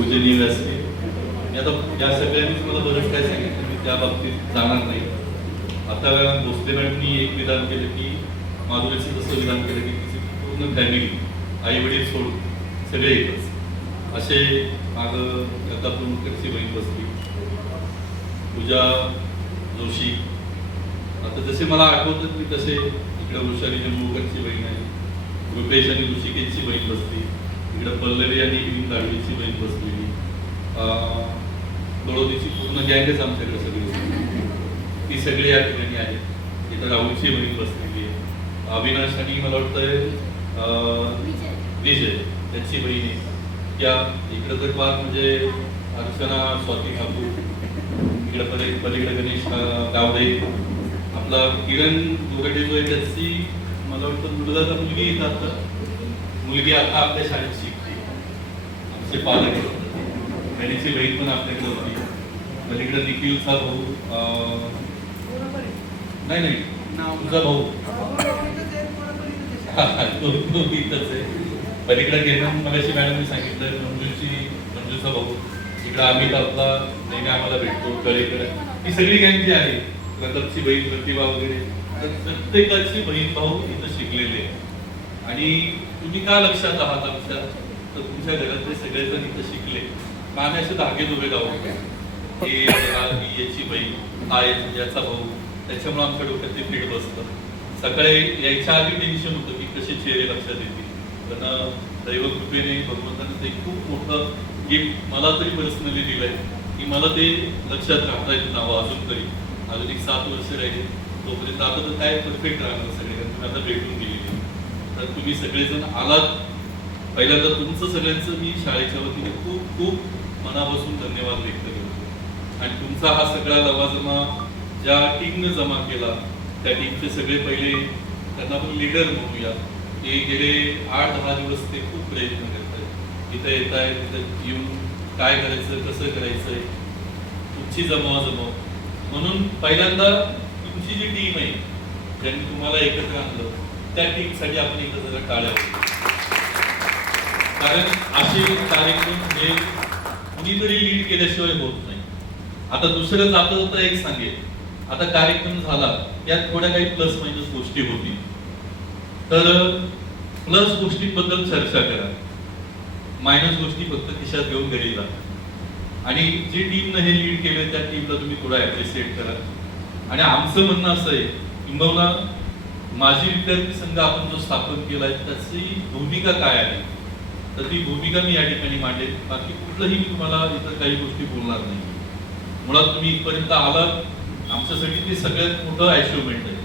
पूजनीय व्यासपीठ. मी आता या सगळ्यांनीच मला बरंच काय सांगितलं, मी त्या बाबतीत जाणार नाही. आता भोसले मॅडमनी एक विधान केलं की माधुरीचं जसं विधान केलं की तिची पूर्ण फॅमिली आई वडील सोडून सगळे येतच असे मागं दत्तापूरकरची बहीण बसली, पूजा जोशी. आता जसे मला आठवतात मी तसे इकडे वृषाली जम्मूकरची बहीण आहे, रुपेश आणि ऋषिकेशची बहीण बसली, इकडे पल्लवी आणि दाढवीची बहीण बसलेली, दळोदीची पूर्ण गँगच आमच्याकडे सगळी ती सगळी या ठिकाणी आहे. इथं राहुलची बहीण बसलेली आहे, अविनाश आणि मला वाटतं विजय त्यांची बहीण आहे. त्या इकडे तर फार म्हणजे अर्चना स्वाती ठाकूर, इकडे पलीकडे गणेश गावडे, आपला किरण गोगटे जो आहे त्याची मला वाटतं मुलगा मुलगी येतात मुलगी आता आपल्या शाळेत शिकते, आमचे पालक त्यांची बहीण पण आपल्याकडे होती. पलीकडे निखिलचा भाऊ नाही तुझा भाऊ तो इथंच आहे. पलीकडे घेणं मगाशी मॅडमने सांगितलं मंजूचा भाऊ, इकडे अमित आपला नेहमी आम्हाला भेटतो, कळेकर ही सगळी गँग आहे, प्रतापची बहीण प्रतिभा वगैरे, तर प्रत्येकाची बहीण भाऊ इथं शिकलेले आहे. आणि तुम्ही का लक्षात आहात आमच्या, तर तुमच्या घरातले सगळेजण इथं शिकले. मग आम्ही असे धागे उभे लावतो की याची बहीण हा याचा भाऊ, त्याच्यामुळे आमच्या डोक्यात ते फीड बसतं. सकाळी यायच्या आधी टेन्शन होतं की कसे चेहरे लक्षात येतील, पण दैव कृपेने भगवंताने ते खूप मोठं गिफ्ट मला तरी पर्सनली दिलंय की मला ते लक्षात राहता येत नावं अजून एक 7 वर्ष राहिले तोपर्यंत. आता तर काय परफेक्ट राहणार सगळे, तुम्ही आता भेटून गेलेली. तर तुम्ही सगळेजण आलात, पहिल्यांदा तुमचं सगळ्यांचं मी शाळेच्या वतीने खूप खूप मनापासून धन्यवाद व्यक्त करतो. आणि तुमचा हा सगळा लवाजमा ज्या टीमने जमा केला त्या टीमचे सगळे पहिले त्यांना आपण लीडर म्हणूया. ते गेले 8-10 दिवस ते खूप प्रयत्न करतात, इथं येत आहेत, तिथं येऊन काय करायचं कसं करायचंय, तुमची जमवाजमव. म्हणून पहिल्यांदा तुमची जी टीम आहे ज्यांनी तुम्हाला एकत्र आणलं त्या टीमसाठी आपण एकत्र जरा टाळ्या होतो. कारण असे कार्यक्रम हे कुणीतरी लीड केल्याशिवाय होत नाही. आता दुसरं जाता जाता एक सांगेल, आता कार्यक्रम झाला यात थोड्या काही प्लस मायनस गोष्टी होती, तर प्लस गोष्टींबद्दल चर्चा करा, मायनस गोष्टी फक्त खिशात घेऊन घरी जा. आणि जी टीमनं हे लीड केलं त्या टीमला तुम्ही थोडा ऍप्रिशिएट करा. आणि आमचं म्हणणं असं आहे, किंबहुना माझी विद्यार्थी संघ आपण जो स्थापन केलाय त्याची भूमिका काय आहे, तर ती भूमिका मी या ठिकाणी मांडेल. बाकी कुठलंही मी तुम्हाला इतर काही गोष्टी बोलणार नाही. मुळात तुम्ही इथपर्यंत आलात, आमच्यासाठी ते सगळ्यात मोठं अचिव्हमेंट आहे.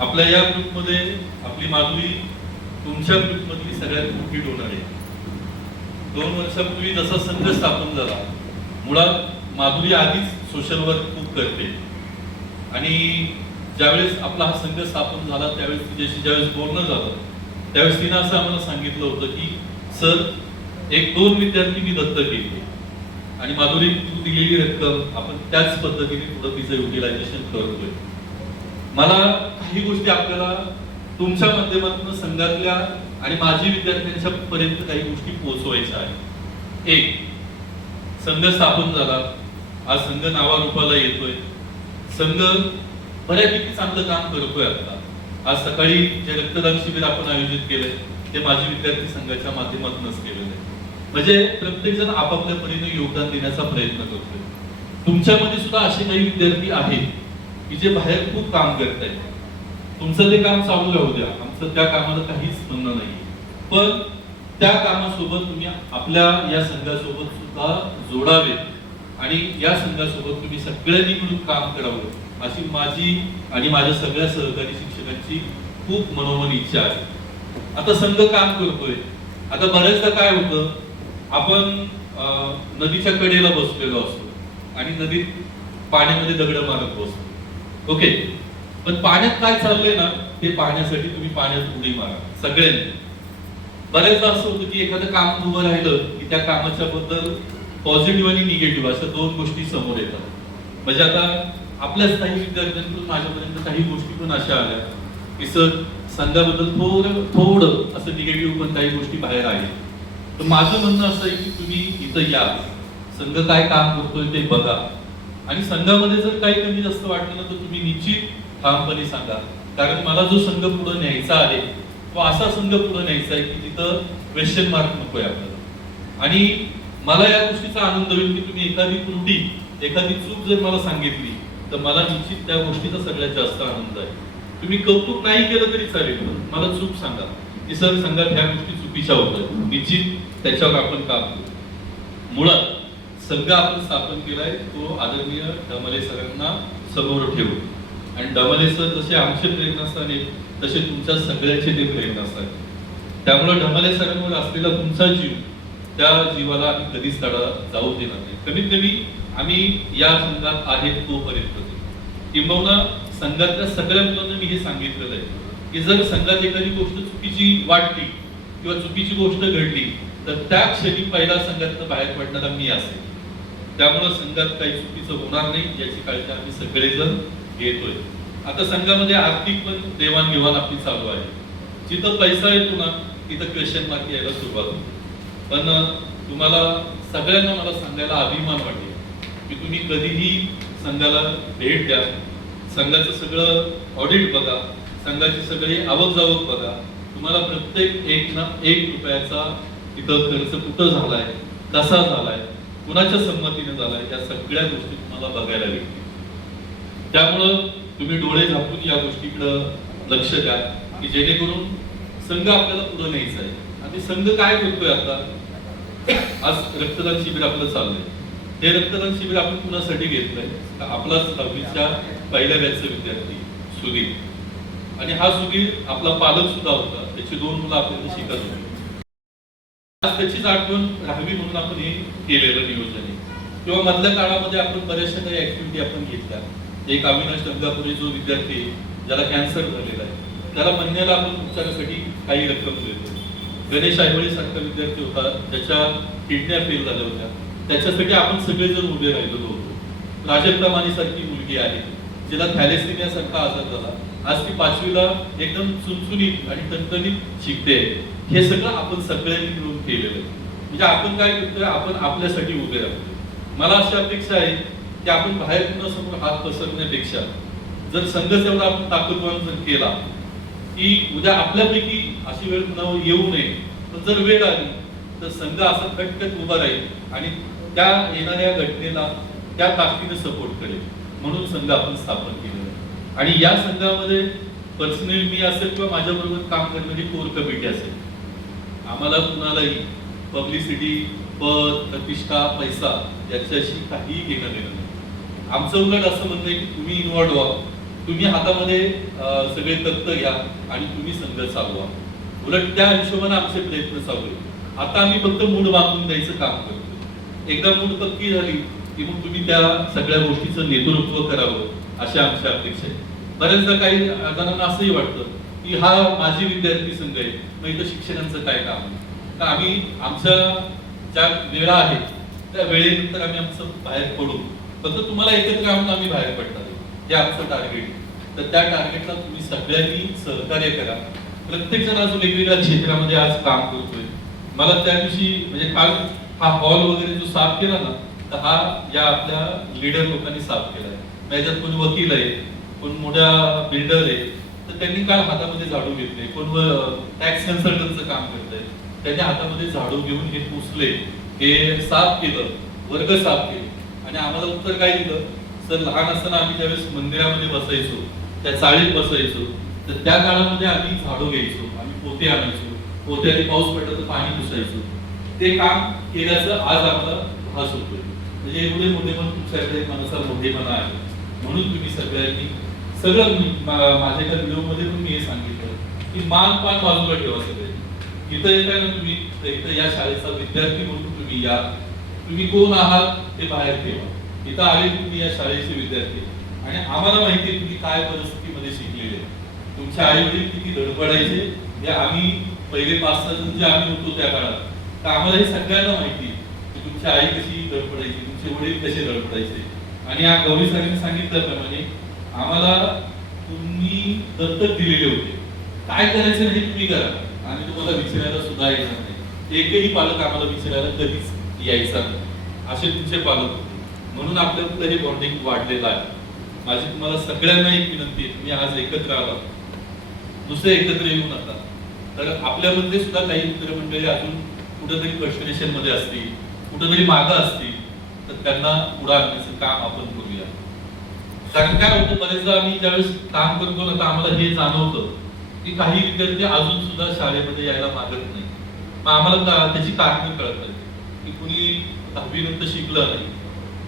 आपल्या या ग्रुपमध्ये आपली माधुरी तुमच्या ग्रुपमधली सगळ्यात मोठी डोनर आहे. 2 वर्षापूर्वी जसा संघ स्थापन झाला, मुळात माधुरी आधीच सोशल वर्क खूप करते. आणि ज्यावेळेस आपला हा संघ स्थापन झाला त्यावेळेस तिच्याशी ज्यावेळेस बोलणं झालं त्यावेळेस तिनं असं आम्हाला सांगितलं होतं की सर 1-2 विद्यार्थी मी दत्तक घेतले आणि माधुरी तू दिलेली रक्कम आपण त्याच पद्धतीने पुढे तिचं युटिलायझेशन करतोय. मला काही गोष्टी आपल्याला तुमच्या माध्यमातून संघातल्या आणि माझी विद्यार्थ्यांच्या पर्यंत काही गोष्टी पोहोचवायच्या आहेत. एक, संघ स्थापन झाला, आज संघ नावारूपाला येतोय, संघ बऱ्यापैकी चांगलं काम करतोय. आता आज सकाळी जे रक्तदान शिबिर आपण आयोजित केलंय ते माझी विद्यार्थी संघाच्या माध्यमातूनच केलेलं आहे. म्हणजे प्रत्येक जण आपापल्या परीने योगदान देण्याचा प्रयत्न करतोय. तुमच्यामध्ये सुद्धा असे काही विद्यार्थी आहेत की जे बाहेर खूप काम करत आहेत. तुमचं ते काम चालू राहू द्या, आमचं त्या कामाला काहीच म्हणणं नाही, पण त्या कामासोबत तुम्ही आपल्या या संघासोबत सुद्धा जोडावे आणि या संघासोबत तुम्ही सगळ्यांनी मिळून काम करावं अशी माझी आणि माझ्या सगळ्या सहकारी शिक्षकांची खूप मनोमन इच्छा आहे. आता संघ काम करतोय. आता बऱ्याचदा काय होतं, आपण नदीच्या कडेला बसलेलो असतो आणि नदीत पाण्यामध्ये दगड मारत बसतो. ओके, पण पाण्यात काय चाललंय ना हे पाहण्यासाठी तुम्ही पाण्यात उडी मारा सगळ्यांनी. बऱ्याचदा असं होतं की एखादं काम उभं राहिलं की त्या कामाच्या बद्दल पॉझिटिव्ह आणि निगेटिव्ह अशा 2 गोष्टी समोर येतात. म्हणजे आता आपल्याच काही विद्यार्थ्यांकडून माझ्यापर्यंत काही गोष्टी पण अशा आल्या की सर संघाबद्दल थोडं असं निगेटिव्ह पण काही गोष्टी बाहेर आहेत. तर माझं म्हणणं असं आहे की तुम्ही इथं या, संघ काय काम करतोय ते बघा, आणि संघामध्ये जर काही कमी जास्त वाटलं ना तर तुम्ही निश्चित ठामपणे सांगा. कारण मला जो संघ पुढे न्यायचा आहे तो असा संघ पुढे न्यायचा आहे की तिथं क्वेश्चन मार्क नकोय आपल्याला. आणि मला या गोष्टीचा आनंद होईल की तुम्ही एखादी त्रुटी, एखादी चूक जर मला सांगितली तर मला निश्चित त्या गोष्टीचा सगळ्यात जास्त आनंद आहे. तुम्ही कौतुक नाही केलं तरी चालेल, मला चूक सांगा की सर संघात ह्या गोष्टी चुकीच्या होतात, निश्चित त्याच्यावर आपण काम करू. मुळात संघ आपण स्थापन केलाय तो आदरणीय डमाले सरांना समोर ठेवू, आणि डमाले सर जसे आमचे प्रेरणास्थान आहे तसे तुमच्या सगळ्याचे ते प्रेरणास्थान आहे. त्यामुळे डमाले सरांवर असलेला तुमचा जीव, त्या जीवाला आम्ही कधीच काढा जाऊ देणार नाही. कमीत कमी आम्ही या संघात आहेत तोपर्यंत. किंबहुना संघातल्या सगळ्या मुलांना मी हे सांगितलेलं आहे की जर संघात एखादी गोष्ट चुकीची वाटली किंवा चुकीची गोष्ट घडली तर त्या क्षणी पहिला संघातनं बाहेर पडणारा मी असेल. त्यामुळे संघात काही चुकीचं होणार नाही याची काळजी आम्ही सगळेजण घेतोय. आता संघामध्ये आर्थिक पण देवाणघेवाण आपली चालू आहे. जिथं पैसा येतो ना तिथं क्वेश्चन मार्क यायला सुरुवात होते. पण तुम्हाला सगळ्यांना मला सांगायला अभिमान वाटेल की तुम्ही कधीही संघाला भेट द्या, संघाचं सगळं ऑडिट बघा, संघाची सगळी आवक जावक बघा. तुम्हाला प्रत्येक एक ना एक रुपयाचा तिथं खर्च कुठं झालाय, कसा झालाय, कुणाच्या संमतीने झालाय, या सगळ्या गोष्टी तुम्हाला बघायला भेटतील. त्यामुळं तुम्ही डोळे झाकून या गोष्टीकडे लक्ष द्या की जेणेकरून संघ आपल्याला पुढे न्यायचा आहे. आणि संघ काय करतोय आता, आज रक्तदान शिबिर आपलं चाललंय. हे रक्तदान शिबिर आपण कुणासाठी घेतलंय, आपलाच 10वीच्या पहिल्या बॅचचा विद्यार्थी सुधीर, आणि हा सुधीर आपला पालक सुद्धा होता, त्याची 2 मुलं आपल्याला शिकत होती. आज त्याचीच आठवण राहावी म्हणून आपण हे केलेलं नियोजन आहे. किंवा मधल्या काळामध्ये आपण बऱ्याचशा काही ऍक्टिव्हिटी आपण घेतल्या. एक अविनाश गंगापुरे जो विद्यार्थी ज्याला कॅन्सर झालेला आहे, त्याला महिन्याला आपण उपचारासाठी काही रक्कम देतो. गणेश आयवळे सारखा विद्यार्थी होता ज्याच्या किडन्या फेल झाल्या होत्या, त्याच्यासाठी आपण सगळेजण उभे राहिलेलो होतो. प्राजक्ता माने सारखी मुलगी आहे जिला थॅलेसेमिया सारखा आजार झाला, आज ती 5वीला एकदम चुनचुनीत आणि टणटणीत शिकते. हे सगळं आपण सगळ्यांनी मिळून केलेलं आहे. म्हणजे आपण काय करतोय, आपण आपल्यासाठी उभे राहतोय. मला अशी अपेक्षा आहे की आपण बाहेर कुणासमोर हात पसरण्यापेक्षा जर संघच एवढा आपण ताकदवान जर केला की उद्या आपल्यापैकी अशी वेळ पुन्हा येऊ नये, पण जर वेळ आली तर संघ असा खटखट उभा राहील आणि त्या येणाऱ्या घटनेला त्या ताकदीने सपोर्ट करेल. म्हणून संघ आपण स्थापन केलेला आहे. आणि या संघामध्ये पर्सनली मी असेल किंवा माझ्याबरोबर काम करणारी कोर कमिटी असेल, आम्हाला कुणालाही पब्लिसिटी, पद, प्रतिष्ठा, पैसा याच्याशी काही घेणं देणं नाही. आमचं उलट असं म्हणणं आहे की तुम्ही इन्व्हॉल्व व्हा, तुम्ही हातामध्ये सगळे तत्त्व घ्या आणि तुम्ही संघ चालवा. उलट त्या हिशोबाने आमचे प्रयत्न चालू आहेत. आता आम्ही फक्त मूड बांधून द्यायचं काम करतो. एकदा मूड पक्की झाली की मग तुम्ही त्या सगळ्या गोष्टीचं नेतृत्व करावं अशी आमची अपेक्षा आहे. बऱ्याचदा काही जणांना असंही वाटतं की हा माझी विद्यार्थी संघ आहे, मग इथं शिक्षणाचं काय काम आहे. तर आम्ही आमच्या ज्या वेळा आहेत त्या वेळेनंतर आम्ही आमचं बाहेर पडू. फक्त तुम्हाला एकत्र आणून आम्ही बाहेर पडणार आहे, हे आमचं टार्गेट. तर त्या टार्गेटला तुम्ही सगळ्यांनी सहकार्य करा. प्रत्येक जण आज वेगवेगळ्या क्षेत्रामध्ये आज काम करतोय. मला त्या दिवशी म्हणजे काल हा हॉल वगैरे जो साफ केला ना, तर हा या आपल्या लीडर लोकांनी साफ केलाय. याच्यात कोणी वकील आहे, कोण मोठ्या बिल्डर आहे, तर त्यांनी काल हातामध्ये झाडू घेतले. कोण टॅक्स कन्सल्टंटचं काम करतंय, त्यांनी हातामध्ये झाडू घेऊन हे पुसले, हे साफ केलं, वर्ग साफ केले. आणि आम्हाला उत्तर काय दिलं, सर लहान असताना आम्ही ज्यावेळेस मंदिरामध्ये बसायचो, त्या चाळीत बसायचो, तर त्या काळामध्ये आम्ही झाडू घ्यायचो, आम्ही पोते आणायचो, पोत्याने पाऊस पडला तर पाणी पुसायचो. ते काम केल्याचं आज आम्हाला भास होतोय. म्हणजे एवढे मोठेपण तुमच्याकडे माणसाला मोठेपणा आहे. म्हणून तुम्ही सगळ्यांनी सगळं माझ्या एका व्हिडिओमध्ये पण मी हे सांगितलं की मान पान बाजूला ठेवा. सगळे इथं येताय ना तुम्ही, तर इथं या शाळेचा विद्यार्थी म्हणून तुम्ही या. तुम्ही कोण आहात ते बाहेर ठेवा. इथं आले तुम्ही या शाळेचे विद्यार्थी, आणि आम्हाला माहिती आहे तुम्ही काय परिस्थितीमध्ये शिकलेले. तुमचे आई वडील किती धडपडायचे हे आम्ही पहिले 5-6 जण जे आम्ही होतो त्या काळात, तर आम्हाला हे सगळ्यांना माहिती की तुमची आई कशी धडपडायची, तुमचे वडील कसे धडपडायचे. आणि या गौरी सरांनी सांगितल्याप्रमाणे आम्हाला तुम्ही दत्तक दिलेले होते. काय करायचं नाही तुम्ही करा, आणि तुम्हाला विचारायला सुद्धा येणार नाही. एकही पालक आम्हाला विचारायला कधीच यायचा नाही. असे तुमचे पालक होते. म्हणून आपल्यातलं हे बॉन्डिंग वाढलेलं आहे. माझी तुम्हाला सगळ्यांना एक विनंती आहे, तुम्ही आज एकत्र आला, दुसरे एकत्र येऊ नका. तर आपल्यामध्ये सुद्धा काही मित्रमंडळी अजून कुठेतरी फ्रस्ट्रेशन मध्ये असतील, कुठेतरी मागं असतील, तर त्यांना पुढे आणण्याचं काम आपण करूया. कारण काय होतं, बरेचदा आम्ही ज्यावेळेस काम करतो ना, तर आम्हाला हे जाणवतं की काही विद्यार्थी अजून सुद्धा शाळेमध्ये यायला मागत नाही. मग आम्हाला त्याची कारणं कळत नाही की कुणी 10वी नंतर शिकलं नाही,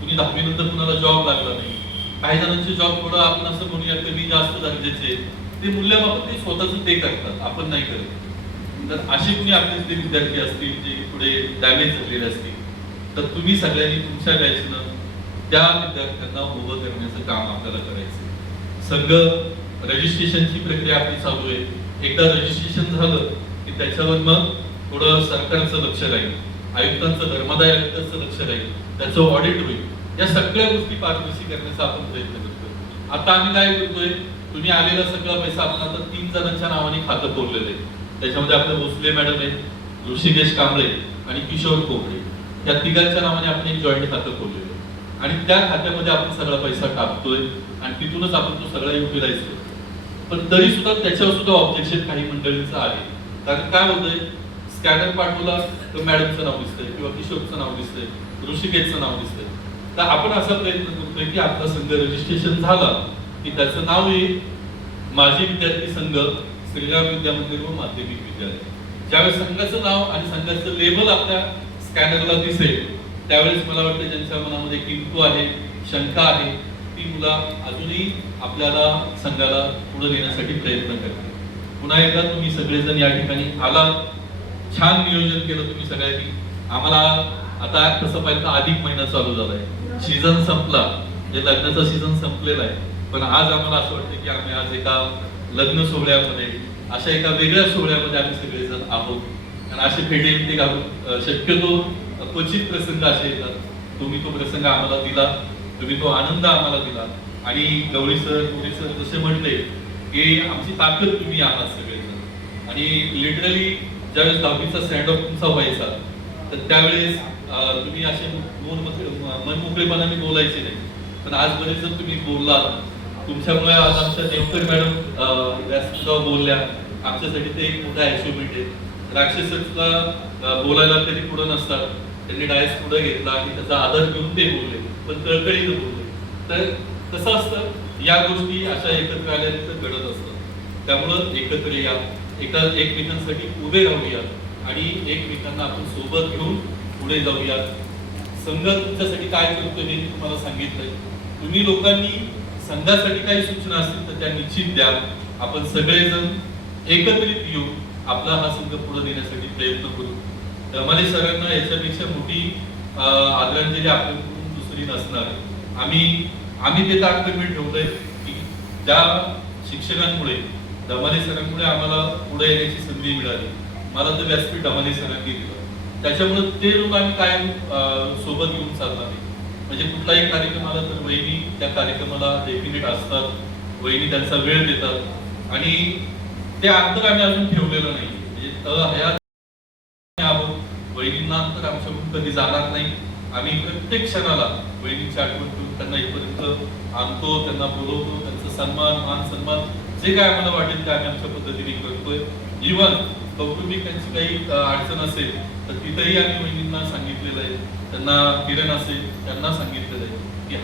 कुणी 10वी नंतर कुणाला जॉब लागला नाही. काही जणांचे जॉब थोडं आपण असं म्हणूया कमी जास्त दर्जाचे, ते मूल्यमापन ते स्वतःच ते करतात, आपण नाही करत. तर असे कुणी आपले विद्यार्थी असतील जे पुढे डॅमेज झालेले असतील, तर तुम्ही सगळ्यांनी तुमच्या बॅचनं त्या विद्यार्थ्यांना उभं करण्याचं काम आपल्याला करायचं. संघ रजिस्ट्रेशनची प्रक्रिया आपली चालू आहे. एकदा रजिस्ट्रेशन झालं की त्याच्यावर मग थोडं सरकारचं लक्ष राहील, आयुक्तांचं धर्मादाय आयुक्तांचं लक्ष राहील, त्याचं ऑडिट होईल. या सगळ्या गोष्टी पारदर्शी करण्याचा आपण प्रयत्न करतो. आता आम्ही काय करतोय, तुम्ही आलेला सगळा पैसा आपण आता 3 जणांच्या नावाने खातं खोललेलं आहे. त्याच्यामध्ये आपले भोसले मॅडम आहेत, ऋषिकेश कांबळे आणि किशोर कोपडे, या तिघांच्या नावाने आपण एक जॉईंट खातं खोललेलं आहे. आणि त्या खात्यामध्ये आपण सगळा पैसा टाकतोय आणि तिथूनच आपण तो सगळा युटिलाइज करतो. पण तरी सुद्धा त्याच्यावर सुद्धा ऑब्जेक्शन काही मंडळींचं आहे. कारण काय होतंय, स्कॅनर पाठवला तर मॅडमचं नाव दिसतंय किंवा किशोरचं नाव दिसतंय, ऋषिकेशचं नाव दिसतंय. तर आपण असा प्रयत्न करतोय की आपला संघ रजिस्ट्रेशन झाला की त्याचं नाव येईल माजी विद्यार्थी संघ श्रीराम विद्या मंदिर व माध्यमिक विद्यालय. ज्यावेळेस संघाचं नाव आणि संघाचं लेबल आपल्या स्कॅनरला दिसेल, त्यावेळेस मला वाटतं ज्यांच्या मनामध्ये किंतु आहे, शंका आहे, ती मुलं अजूनही आपल्याला संघाला पुढे नेण्यासाठी प्रयत्न करतात. पुन्हा एकदा तुम्ही सगळेजण या ठिकाणी आला, छान नियोजन केलं तुम्ही सगळ्यांनी. आम्हाला आता तसं पाहिलं तर अधिक महिना चालू झालाय, सीझन संपला, म्हणजे लग्नाचा सीझन संपलेला आहे. पण आज आम्हाला असं वाटतं की आम्ही आज एका लग्न सोहळ्यामध्ये, अशा एका वेगळ्या सोहळ्यामध्ये आम्ही सगळेजण आहोत. आणि असे फेटे ते घालून शक्यतो क्वचित प्रसंग असे येतात. तुम्ही तो प्रसंग आम्हाला दिला, तुम्ही तो आनंद आम्हाला दिला. आणि गवळी सर जसे म्हणले की आमची ताकद तुम्ही आहात सगळेजण. आणि लिटरली ज्यावेळेस 10वीचा स्टँड ऑफ तुमचा व्हायचा, तर त्यावेळेस तुम्ही असे मनमोकळेपणाने बोलायचे नाही. पण आज बरेच जर तुम्ही बोललात, तुमच्यामुळे आज आमच्या देवकर मॅडम व्यासपीठावर बोलल्या, आमच्यासाठी ते एक मोठा अचिव्हमेंट आहे. राक्षसला बोलायला कधी पुढे नसतात, त्यांनी डायस पुढे घेतला आणि त्याचा आदर घेऊन ते बोलले, पण तळतळीनं बोलले. तर कसं असतं, या गोष्टी अशा एकत्र आल्यानंतर घडत असतात. त्यामुळं एकत्र या, एकमेकांसाठी उभे राहूया आणि एकमेकांना आपण सोबत घेऊन पुढे जाऊया. संघ तुमच्यासाठी काय करतोय हे मी तुम्हाला सांगितलंय. तुम्ही लोकांनी संघासाठी काही सूचना असतील तर त्या निश्चित द्या. आपण सगळेजण एकत्रित येऊ, आपला हा संघ पुढे नेण्यासाठी प्रयत्न करू. धमाले सरांना याच्यापेक्षा मोठी आदरांजली आपल्याकडून दुसरी नसणार. आम्ही ते ताकद ठेवलंय की ज्या शिक्षकांमुळे, धमाले सरांमुळे आम्हाला पुढे येण्याची संधी मिळाली. मला तर व्यासपीठ धमाले सरांनी दिलं, त्याच्यामुळे ते लोक आम्ही कायम सोबत घेऊन चालणार आहे. म्हणजे कुठलाही कार्यक्रम आला तर वहिनी त्या कार्यक्रमाला डेफिनेट असतात, वहिनी त्यांचा वेळ देतात. आणि ते अंतर आम्ही अजून ठेवलेलं नाही. म्हणजे वहिनींना अंतर आमच्याकडून कधी जाणार नाही. आम्ही प्रत्येक क्षणाला वहिनीची आठवण करून त्यांना इथपर्यंत आणतो, त्यांना बोलवतो, त्यांचा सन्मान, मान सन्मान जे काय आम्हाला वाटेल ते आम्ही आमच्या पद्धतीने करतोय. इव्हन कौटुंबिक त्यांची काही अडचण असेल तर तिथेही आम्ही वहिनींना सांगितलेलं आहे. त्यांना किरण असेल त्यांना सांगितलं